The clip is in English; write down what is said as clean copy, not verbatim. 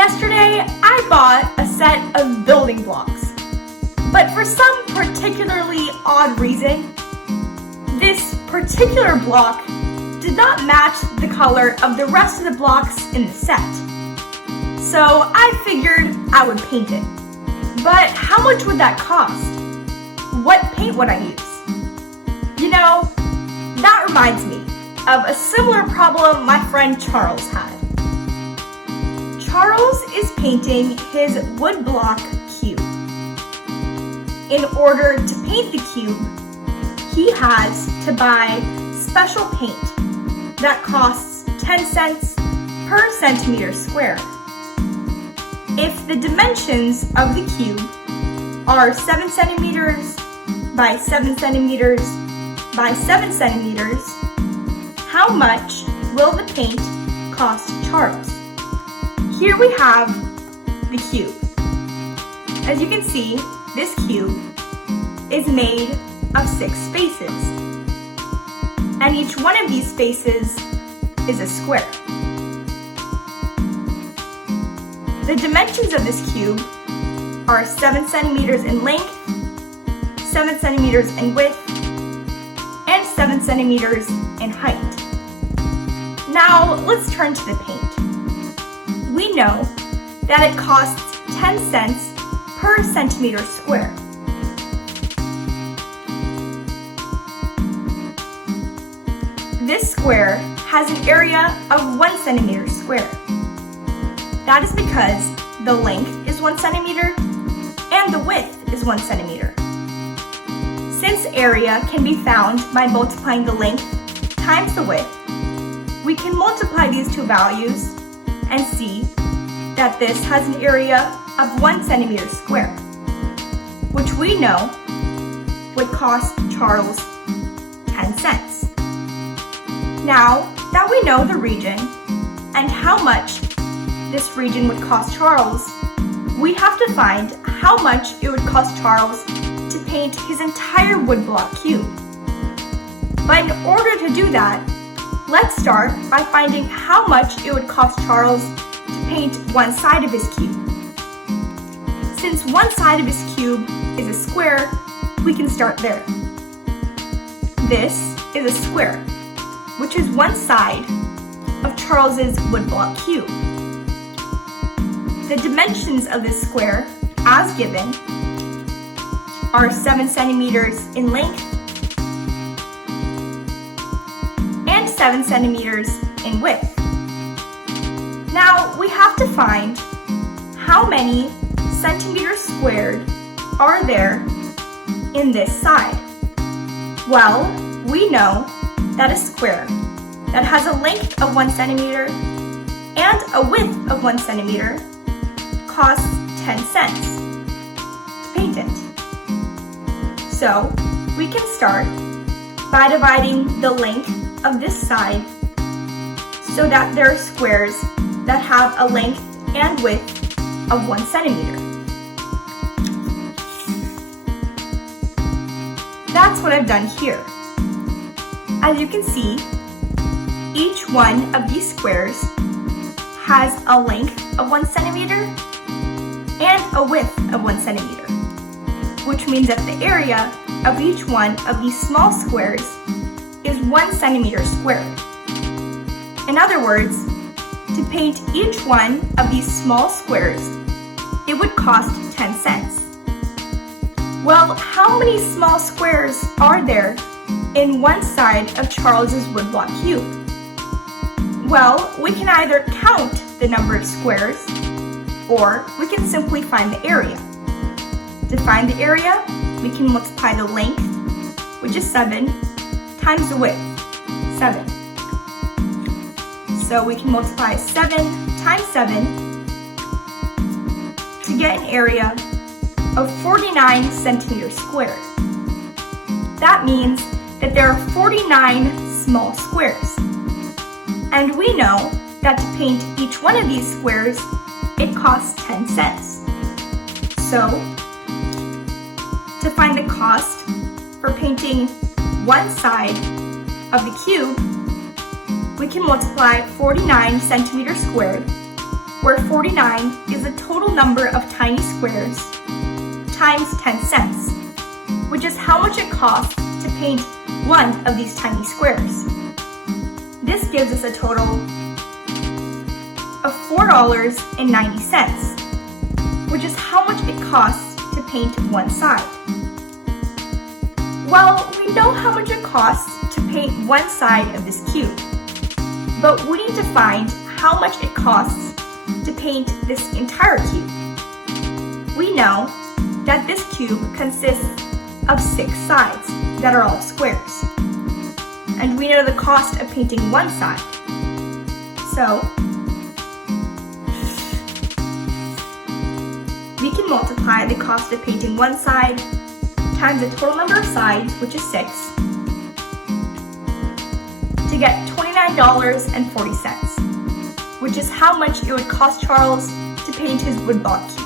Yesterday, I bought a set of building blocks, but for some particularly odd reason, this particular block did not match the color of the rest of the blocks in the set. So I figured I would paint it. But how much would that cost? What paint would I use? You know, that reminds me of a similar problem my friend Charles had. Charles is painting his woodblock cube. In order to paint the cube, he has to buy special paint that costs 10 cents per centimeter square. If the dimensions of the cube are 7 centimeters by 7 centimeters by 7 centimeters, how much will the paint cost Charles? Here we have the cube. As you can see, this cube is made of 6 spaces, and each one of these spaces is a square. The dimensions of this cube are 7 centimeters in length, 7 centimeters in width, and 7 centimeters in height. Now let's turn to the paint. We know that it costs 10 cents per centimeter square. This square has an area of 1 centimeter square. That is because the length is 1 centimeter and the width is 1 centimeter. Since area can be found by multiplying the length times the width, we can multiply these two values and see that this has an area of 1 centimeter square, which we know would cost Charles 10 cents. Now that we know the region and how much this region would cost Charles, we have to find how much it would cost Charles to paint his entire woodblock cube. But in order to do that, let's start by finding how much it would cost Charles to paint one side of his cube. Since one side of his cube is a square, we can start there. This is a square, which is one side of Charles's woodblock cube. The dimensions of this square, as given, are 7 centimeters in length and 7 centimeters in width. Now we have to find how many centimeters squared are there in this side. Well, we know that a square that has a length of 1 centimeter and a width of 1 centimeter costs 10 cents to paint it. So we can start by dividing the length of this side so that there are squares that have a length and width of 1 centimeter. That's what I've done here. As you can see, each one of these squares has a length of 1 centimeter and a width of 1 centimeter, which means that the area of each one of these small squares is 1 centimeter squared. In other words, to paint each one of these small squares, it would cost 10 cents. Well, how many small squares are there in one side of Charles's woodblock cube? Well, we can either count the number of squares, or we can simply find the area. To find the area, we can multiply the length, which is 7, times the width, 7. So we can multiply 7 times 7 to get an area of 49 centimeters squared. That means that there are 49 small squares. And we know that to paint each one of these squares, it costs 10 cents. So, to find the cost for painting one side of the cube, we can multiply 49 centimeters squared where 49 is the total number of tiny squares times 10 cents, which is how much it costs to paint one of these tiny squares. This gives us a total of $4.90, which is how much it costs to paint one side. Well, we know how much it costs to paint one side of this cube, but we need to find how much it costs to paint this entire cube. We know that this cube consists of 6 sides that are all squares, and we know the cost of painting one side. So, we can multiply the cost of painting one side times the total number of sides, which is 6, to get $29.40, which is how much it would cost Charles to paint his woodblock cube.